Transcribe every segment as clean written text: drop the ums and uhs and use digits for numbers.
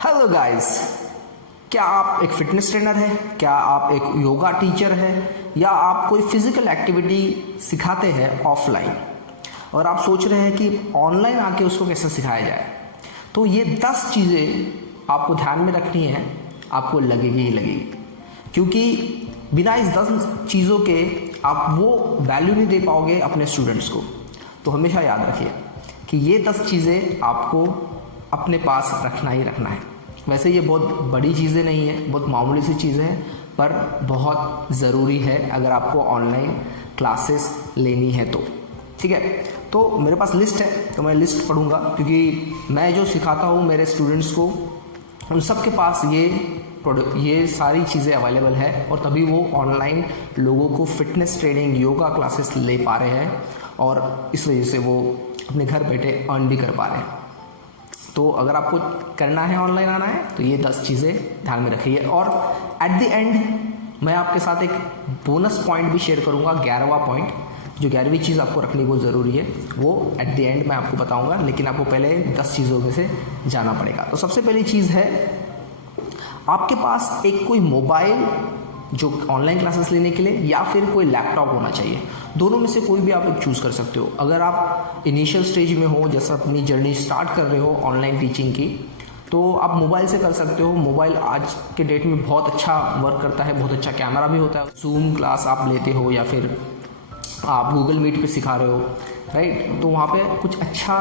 Hello guys, क्या आप एक फिटनेस ट्रेनर हैं? क्या आप एक योगा टीचर हैं? या आप कोई फिजिकल एक्टिविटी सिखाते हैं ऑफलाइन और आप सोच रहे हैं कि ऑनलाइन आके उसको कैसे सिखाया जाए? तो ये 10 चीज़ें आपको ध्यान में रखनी है, आपको लगेगी ही लगेगी, क्योंकि बिना इस 10 चीज़ों के आप वो वैल्यू नहीं दे पाओगे अपने स्टूडेंट्स को। तो हमेशा याद रखिए कि ये 10 चीज़ें आपको अपने पास रखना ही रखना है। वैसे ये बहुत बड़ी चीज़ें नहीं है, बहुत मामूली सी चीज़ें हैं, पर बहुत ज़रूरी है अगर आपको ऑनलाइन क्लासेस लेनी है तो। ठीक है, तो मेरे पास लिस्ट है, तो मैं लिस्ट पढ़ूंगा क्योंकि मैं जो सिखाता हूँ मेरे स्टूडेंट्स को उन सब के पास ये सारी चीज़ें अवेलेबल है और तभी वो ऑनलाइन लोगों को फिटनेस ट्रेनिंग योगा क्लासेस ले पा रहे हैं और इस वजह से वो अपने घर बैठे अर्न भी कर पा रहे हैं। तो अगर आपको करना है, ऑनलाइन आना है, तो ये 10 चीज़ें ध्यान में रखिए। और एट द एंड मैं आपके साथ एक बोनस पॉइंट भी शेयर करूंगा, 11वां पॉइंट, जो 11वीं चीज़ आपको रखनी बहुत ज़रूरी है, वो एट द एंड मैं आपको बताऊंगा, लेकिन आपको पहले 10 चीज़ों में से जाना पड़ेगा। तो सबसे पहली चीज़ है, आपके पास एक कोई मोबाइल जो ऑनलाइन क्लासेस लेने के लिए या फिर कोई लैपटॉप होना चाहिए। दोनों में से कोई भी आप एक चूज़ कर सकते हो। अगर आप इनिशियल स्टेज में हो, जैसा अपनी जर्नी स्टार्ट कर रहे हो ऑनलाइन टीचिंग की, तो आप मोबाइल से कर सकते हो। मोबाइल आज के डेट में बहुत अच्छा वर्क करता है, बहुत अच्छा कैमरा भी होता है। जूम क्लास आप लेते हो या फिर आप गूगल मीट पे सिखा रहे हो, राइट, तो वहाँ पे कुछ अच्छा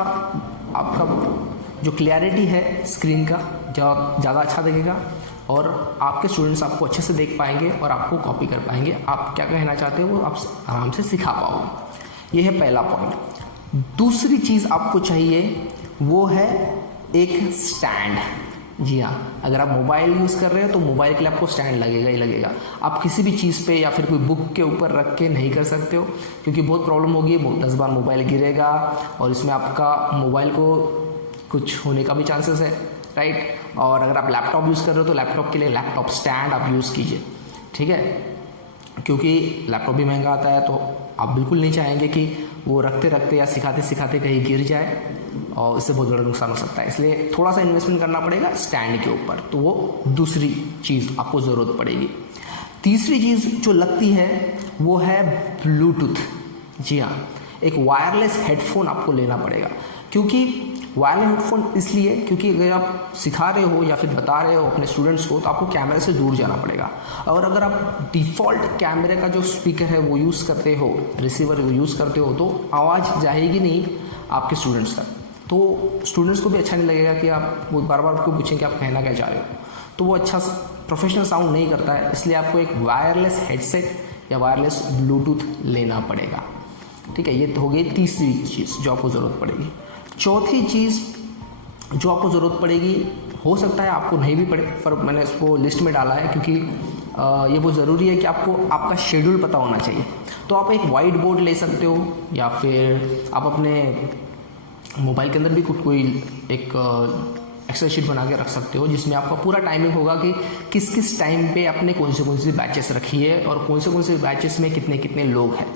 आपका जो क्लैरिटी है स्क्रीन का ज़्यादा अच्छा दिखेगा और आपके स्टूडेंट्स आपको अच्छे से देख पाएंगे और आपको कॉपी कर पाएंगे। आप क्या कहना चाहते हो वो आप आराम से सिखा पाओगे। ये है पहला पॉइंट। दूसरी चीज़ आपको चाहिए वो है एक स्टैंड। जी हाँ, अगर आप मोबाइल यूज़ कर रहे हो तो मोबाइल के लिए आपको स्टैंड लगेगा ही लगेगा। आप किसी भी चीज़ पे या फिर कोई बुक के ऊपर रख के नहीं कर सकते हो, क्योंकि बहुत प्रॉब्लम होगी, 10 बार मोबाइल गिरेगा और इसमें आपका मोबाइल को कुछ होने का भी चांसेस है, राइट। और अगर आप लैपटॉप यूज़ कर रहे हो तो लैपटॉप के लिए लैपटॉप स्टैंड आप यूज़ कीजिए, ठीक है, क्योंकि लैपटॉप भी महंगा आता है। तो आप बिल्कुल नहीं चाहेंगे कि वो रखते रखते या सिखाते सिखाते कहीं गिर जाए और इससे बहुत बड़ा नुकसान हो सकता है। इसलिए थोड़ा सा इन्वेस्टमेंट करना पड़ेगा स्टैंड के ऊपर। तो वो दूसरी चीज़ आपको ज़रूरत पड़ेगी। तीसरी चीज़ जो लगती है वो है ब्लूटूथ। जी हाँ, एक वायरलेस हेडफोन आपको लेना पड़ेगा। क्योंकि वायरलेस हेडफोन इसलिए क्योंकि अगर आप सिखा रहे हो या फिर बता रहे हो अपने स्टूडेंट्स को, तो आपको कैमरे से दूर जाना पड़ेगा। और अगर आप डिफ़ॉल्ट कैमरे का जो स्पीकर है वो यूज़ करते हो, रिसीवर यूज़ करते हो, तो आवाज़ जाएगी नहीं आपके स्टूडेंट्स तक। तो स्टूडेंट्स को भी अच्छा नहीं लगेगा कि आप वो बार बार क्यों पूछें कि आप कहना क्या चाह रहे हो। तो वो अच्छा प्रोफेशनल साउंड नहीं करता है। इसलिए आपको एक वायरलेस हेडसेट या वायरलेस ब्लूटूथ लेना पड़ेगा, ठीक है। ये तो हो गई तीसरी चीज़ जो आपको ज़रूरत पड़ेगी। चौथी चीज़ जो आपको ज़रूरत पड़ेगी, हो सकता है आपको नहीं भी पड़े, पर मैंने इसको लिस्ट में डाला है क्योंकि ये बहुत ज़रूरी है कि आपको आपका शेड्यूल पता होना चाहिए। तो आप एक वाइट बोर्ड ले सकते हो या फिर आप अपने मोबाइल के अंदर भी कोई एक एक्सेल शीट बना के रख सकते हो, जिसमें आपका पूरा टाइमिंग होगा कि किस किस टाइम पे आपने कौन से बैचेस रखी है और कौन से बैचेस में कितने कितने लोग हैं,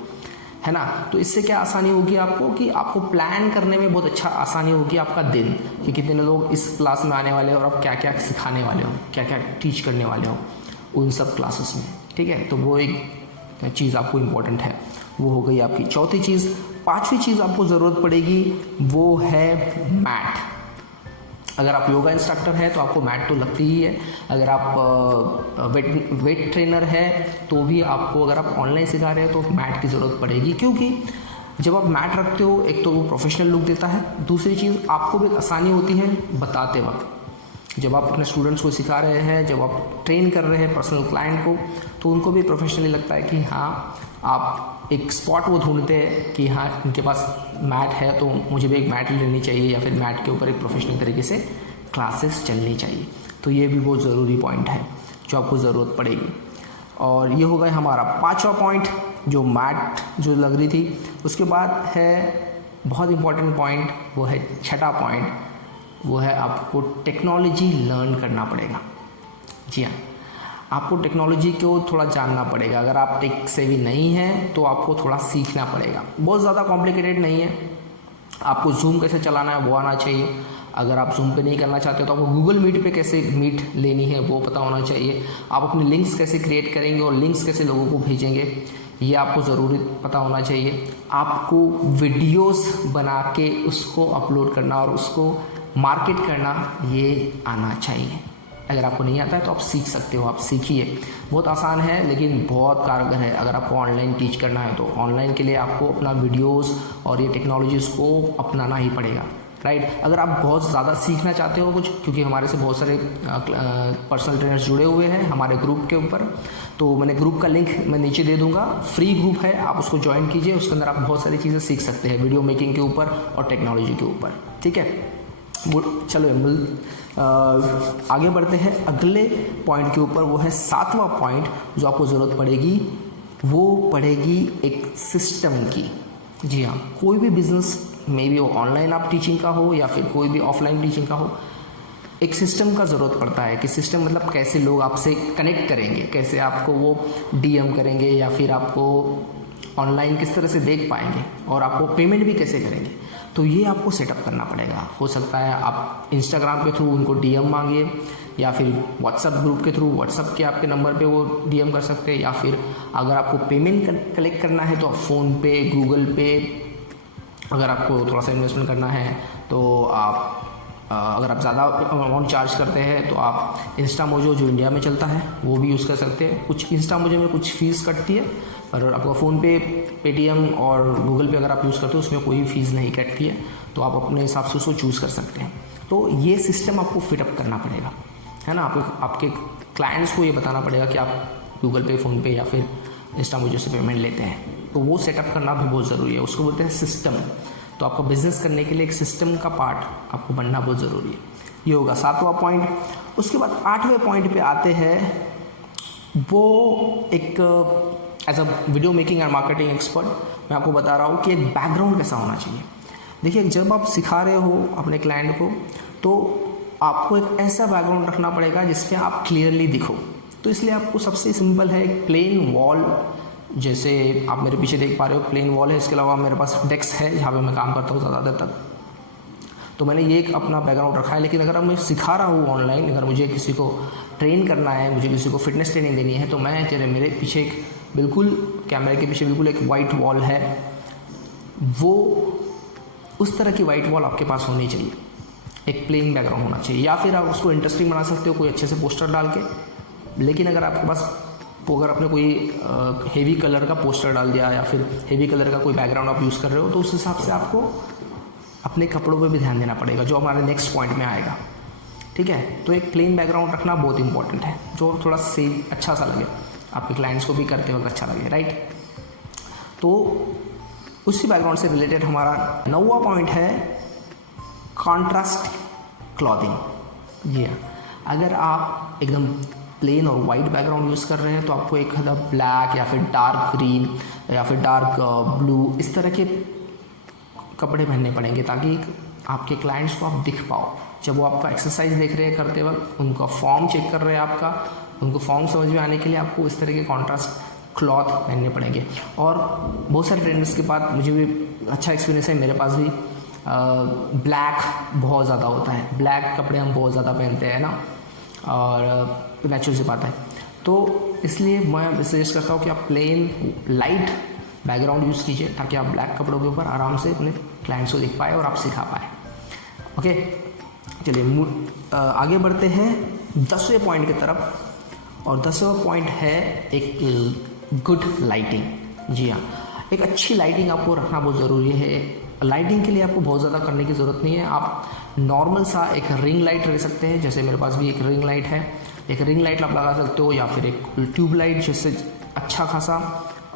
है ना। तो इससे क्या आसानी होगी आपको कि आपको प्लान करने में बहुत अच्छा आसानी होगी आपका दिन, कि कितने लोग इस क्लास में आने वाले हो और आप क्या क्या सिखाने वाले हो, क्या क्या टीच करने वाले हो उन सब क्लासेस में, ठीक है। तो वो एक चीज़ आपको इम्पोर्टेंट है, वो हो गई आपकी चौथी चीज़। पांचवी चीज़ आपको ज़रूरत पड़ेगी वो है मैट। अगर आप योगा इंस्ट्रक्टर है तो आपको मैट तो लगती ही है। अगर आप वेट ट्रेनर है तो भी आपको, अगर आप ऑनलाइन सिखा रहे हैं तो मैट की ज़रूरत पड़ेगी, क्योंकि जब आप मैट रखते हो, एक तो वो प्रोफेशनल लुक देता है, दूसरी चीज़ आपको भी आसानी होती है बताते वक्त। जब आप अपने स्टूडेंट्स को सिखा रहे हैं, जब आप ट्रेन कर रहे हैं पर्सनल क्लाइंट को, तो उनको भी प्रोफेशनली लगता है कि हाँ, आप एक स्पॉट वो ढूंढते हैं कि हाँ इनके पास मैट है तो मुझे भी एक मैट लेनी चाहिए या फिर मैट के ऊपर एक प्रोफेशनल तरीके से क्लासेस चलनी चाहिए। तो ये भी बहुत ज़रूरी पॉइंट है जो आपको ज़रूरत पड़ेगी। और ये हो गया हमारा 5वां पॉइंट, जो मैट जो लग रही थी। उसके बाद है बहुत इंपॉर्टेंट पॉइंट, वो है 6वां पॉइंट, वो है आपको टेक्नोलॉजी लर्न करना पड़ेगा। जी हाँ, आपको टेक्नोलॉजी को थोड़ा जानना पड़ेगा। अगर आप टेक सेवी नहीं हैं तो आपको थोड़ा सीखना पड़ेगा। बहुत ज़्यादा कॉम्प्लिकेटेड नहीं है, आपको जूम कैसे चलाना है वो आना चाहिए, अगर आप जूम पे नहीं करना चाहते हो तो आपको गूगल मीट पे कैसे मीट लेनी है वो पता होना चाहिए। आप अपने लिंक्स कैसे क्रिएट करेंगे और लिंक्स कैसे लोगों को भेजेंगे ये आपको ज़रूरी पता होना चाहिए। आपको वीडियोस बना के उसको अपलोड करना और उसको मार्केट करना ये आना चाहिए। अगर आपको नहीं आता है तो आप सीख सकते हो, आप सीखिए। बहुत आसान है लेकिन बहुत कारगर है। अगर आपको ऑनलाइन टीच करना है तो ऑनलाइन के लिए आपको अपना वीडियोस और ये टेक्नोलॉजीज़ को अपनाना ही पड़ेगा, राइट। अगर आप बहुत ज़्यादा सीखना चाहते हो कुछ, क्योंकि हमारे से बहुत सारे पर्सनल ट्रेनर्स जुड़े हुए हैं हमारे ग्रुप के ऊपर, तो मैंने ग्रुप का लिंक मैं नीचे दे दूंगा। फ्री ग्रुप है, आप उसको ज्वाइन कीजिए। उसके अंदर आप बहुत सारी चीज़ें सीख सकते हैं वीडियो मेकिंग के ऊपर और टेक्नोलॉजी के ऊपर, ठीक है। चलो आगे बढ़ते हैं अगले पॉइंट के ऊपर। वो है 7वां पॉइंट जो आपको ज़रूरत पड़ेगी, वो पड़ेगी एक सिस्टम की। जी हाँ, कोई भी बिजनेस मे बी वो ऑनलाइन आप टीचिंग का हो या फिर कोई भी ऑफलाइन टीचिंग का हो, एक सिस्टम का ज़रूरत पड़ता है। कि सिस्टम मतलब कैसे लोग आपसे कनेक्ट करेंगे, कैसे आपको वो डीएम करेंगे या फिर आपको ऑनलाइन किस तरह से देख पाएंगे और आपको पेमेंट भी कैसे करेंगे। तो ये आपको सेटअप करना पड़ेगा। हो सकता है आप इंस्टाग्राम के थ्रू उनको डीएम मांगिए या फिर व्हाट्सअप ग्रुप के थ्रू व्हाट्सअप के आपके नंबर पे वो डीएम कर सकते हैं, या फिर अगर आपको पेमेंट कलेक्ट करना है तो आप फ़ोन पे, गूगल पे, अगर आपको थोड़ा सा इन्वेस्टमेंट करना है तो आप अगर आप ज़्यादा अमाउंट चार्ज करते हैं तो आप इंस्टामोजो जो इंडिया में चलता है वो भी यूज़ कर सकते हैं। कुछ इंस्टामोजो में कुछ फ़ीस कटती है, और आपका फ़ोनपे, पेटीएम और गूगल पे अगर आप यूज़ करते हो उसमें कोई फ़ीस नहीं कटती है, तो आप अपने हिसाब से उसको चूज़ कर सकते हैं। तो ये सिस्टम आपको फिटअप करना पड़ेगा, है ना। आपके क्लाइंट्स को ये बताना पड़ेगा कि आप गूगल पे, फ़ोनपे या फिर इंस्टामोजो से पेमेंट लेते हैं, तो वो सेटअप करना भी बहुत ज़रूरी है। उसको बोलते हैं सिस्टम। तो आपको बिजनेस करने के लिए एक सिस्टम का पार्ट आपको बनना बहुत ज़रूरी है। ये होगा 7वां पॉइंट। उसके बाद 8वें पॉइंट पे आते हैं, वो एक as a video making and marketing expert मैं आपको बता रहा हूँ कि एक बैकग्राउंड कैसा होना चाहिए। देखिए, जब आप सिखा रहे हो अपने क्लाइंट को तो आपको एक ऐसा बैकग्राउंड रखना पड़ेगा जिसमें आप क्लियरली दिखो। तो इसलिए आपको सबसे सिंपल है एक प्लेन वॉल, जैसे आप मेरे पीछे देख पा रहे हो प्लेन वॉल है। इसके अलावा मेरे पास डेस्क है जहाँ पे मैं काम करता हूँ ज़्यादातर तक, तो मैंने ये एक अपना बैकग्राउंड रखा है। लेकिन अगर मैं सिखा रहा हूँ ऑनलाइन, अगर मुझे किसी को ट्रेन करना है, मुझे किसी को फिटनेस ट्रेनिंग देनी है, तो मैं चले मेरे पीछे एक बिल्कुल कैमरे के पीछे बिल्कुल एक वाइट वॉल है, वो उस तरह की वाइट वॉल आपके पास होनी चाहिए। एक प्लेन बैकग्राउंड होना चाहिए, या फिर आप उसको इंटरेस्टिंग बना सकते हो कोई अच्छे से पोस्टर डाल के। लेकिन अगर आपके पास अगर आपने कोई हेवी कलर का पोस्टर डाल दिया या फिर हेवी कलर का कोई बैकग्राउंड आप यूज़ कर रहे हो, तो उस हिसाब से आपको अपने कपड़ों पे भी ध्यान देना पड़ेगा, जो हमारे नेक्स्ट पॉइंट में आएगा, ठीक है। तो एक प्लेन बैकग्राउंड रखना बहुत इंपॉर्टेंट है, जो थोड़ा सही अच्छा सा लगे, आपके क्लाइंट्स को भी करते वक्त अच्छा लगे, राइट। तो उसी बैकग्राउंड से रिलेटेड हमारा 9वां पॉइंट है कॉन्ट्रास्ट क्लॉथिंग। जी हाँ, अगर आप एकदम प्लेन और वाइट बैकग्राउंड यूज़ कर रहे हैं तो आपको एक ब्लैक या फिर डार्क ग्रीन या फिर डार्क ब्लू इस तरह के कपड़े पहनने पड़ेंगे, ताकि आपके क्लाइंट्स को आप दिख पाओ। जब वो आपका एक्सरसाइज देख रहे हैं करते वक्त, उनका फॉर्म चेक कर रहे हैं आपका, उनको फॉर्म समझ में आने के लिए आपको इस तरह के कॉन्ट्रास्ट क्लॉथ पहनने पड़ेंगे। और बहुत सारे ट्रेनर्स के बाद मुझे भी अच्छा एक्सपीरियंस है, मेरे पास भी ब्लैक बहुत ज़्यादा होता है, ब्लैक कपड़े हम बहुत ज़्यादा पहनते हैं ना, और नेचुरल सी बात है। तो इसलिए मैं सजेस्ट करता हूँ कि आप प्लेन लाइट बैकग्राउंड यूज़ कीजिए, ताकि आप ब्लैक कपड़ों के ऊपर आराम से अपने क्लाइंट्स को दिख पाए और आप सिखा पाए। ओके, चलिए आगे बढ़ते हैं 10वें पॉइंट की तरफ। और 10वां पॉइंट है एक गुड लाइटिंग। जी हाँ, एक अच्छी लाइटिंग आपको रखना बहुत ज़रूरी है। लाइटिंग के लिए आपको बहुत ज़्यादा करने की ज़रूरत नहीं है। आप नॉर्मल सा एक रिंग लाइट ले सकते हैं, जैसे मेरे पास भी एक रिंग लाइट है, एक रिंग लाइट आप लगा सकते हो, या फिर एक ट्यूब लाइट, जिससे अच्छा खासा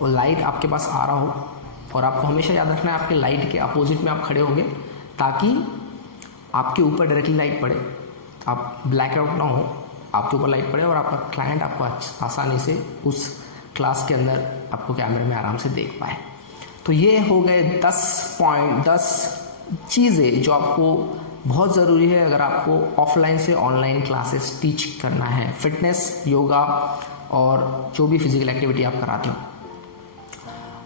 लाइट आपके पास आ रहा हो। और आपको हमेशा याद रखना है आपके लाइट के अपोजिट में आप खड़े होंगे, ताकि आपके ऊपर डायरेक्टली लाइट पड़े, आप ब्लैक आउट ना हो, आपके ऊपर लाइट पड़े और आपका क्लाइंट आपको आसानी से उस क्लास के अंदर आपको कैमरे में आराम से देख पाए। तो ये हो गए 10 चीज़ें जो आपको बहुत ज़रूरी है अगर आपको ऑफलाइन से ऑनलाइन क्लासेस टीच करना है, फिटनेस, योगा और जो भी फिजिकल एक्टिविटी आप कराते हो।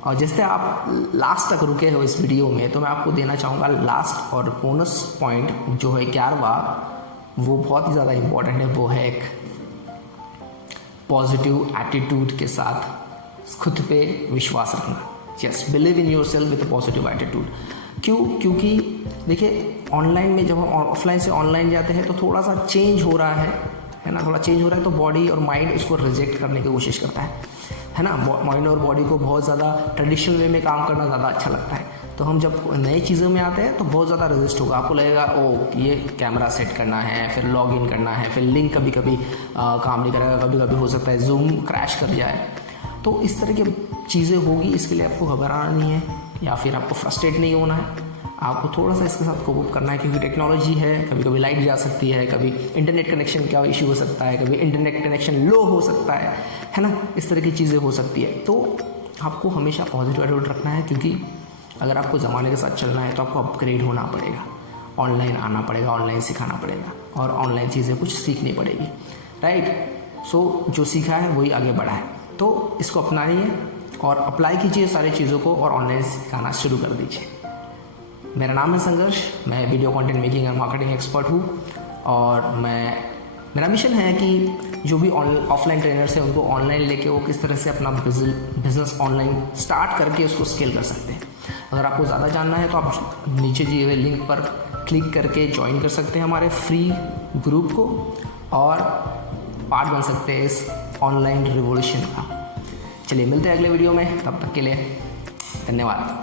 और जैसे आप लास्ट तक रुके हो इस वीडियो में, तो मैं आपको देना चाहूँगा लास्ट और बोनस पॉइंट जो है 11वां, वो बहुत ही ज़्यादा इम्पोर्टेंट है। वो है एक पॉजिटिव एटीट्यूड के साथ खुद पे विश्वास रखना। Yes, believe in your self with positive attitude. क्योंकि देखिए ऑनलाइन में जब हम ऑफलाइन से ऑनलाइन जाते हैं तो थोड़ा सा चेंज हो रहा है ना, थोड़ा चेंज हो रहा है, तो बॉडी और माइंड उसको रिजेक्ट करने की कोशिश करता है ना। माइंड और बॉडी को बहुत ज़्यादा ट्रेडिशनल वे में काम करना ज़्यादा अच्छा लगता है। तो हम जब नए चीज़ों में आते हैं तो बहुत ज़्यादा रेजिस्ट होगा, आपको लगेगा ओ ये कैमरा सेट करना है, फिर लॉग इन करना है, फिर लिंक कभी कभी काम नहीं करेगा, कभी कभी हो सकता है जूम क्रैश कर जाए। तो इस तरह की चीज़ें होगी, इसके लिए आपको घबराना नहीं है या फिर आपको फ्रस्ट्रेट नहीं होना है। आपको थोड़ा सा इसके साथ कोप अप करना है, क्योंकि टेक्नोलॉजी है, कभी कभी लाइट जा सकती है, कभी इंटरनेट कनेक्शन का इशू हो सकता है, कभी इंटरनेट कनेक्शन लो हो सकता है ना, इस तरह की चीज़ें हो सकती है। तो आपको हमेशा पॉजिटिव एटीट्यूड रखना है, क्योंकि अगर आपको ज़माने के साथ चलना है तो आपको अपग्रेड होना पड़ेगा, ऑनलाइन आना पड़ेगा, ऑनलाइन सिखाना पड़ेगा और ऑनलाइन चीज़ें कुछ सीखनी पड़ेगी, राइट। सो जो सीखा है वही आगे बढ़ा है, तो इसको अपनाइए और अप्लाई कीजिए सारी चीज़ों को और ऑनलाइन सिखाना शुरू कर दीजिए। मेरा नाम है संघर्ष, मैं video content making and marketing expert हूँ और मेरा मिशन है कि जो भी ऑफलाइन ट्रेनर्स हैं उनको ऑनलाइन लेके वो किस तरह से अपना बिजनेस ऑनलाइन स्टार्ट करके उसको स्केल कर सकते हैं। अगर आपको ज़्यादा जानना है तो आप नीचे दिए हुए लिंक पर क्लिक करके ज्वाइन कर सकते हैं हमारे फ्री ग्रुप को और पार्ट बन सकते हैं इस ऑनलाइन रिवॉल्यूशन का। चलिए मिलते हैं अगले वीडियो में, तब तक के लिए धन्यवाद।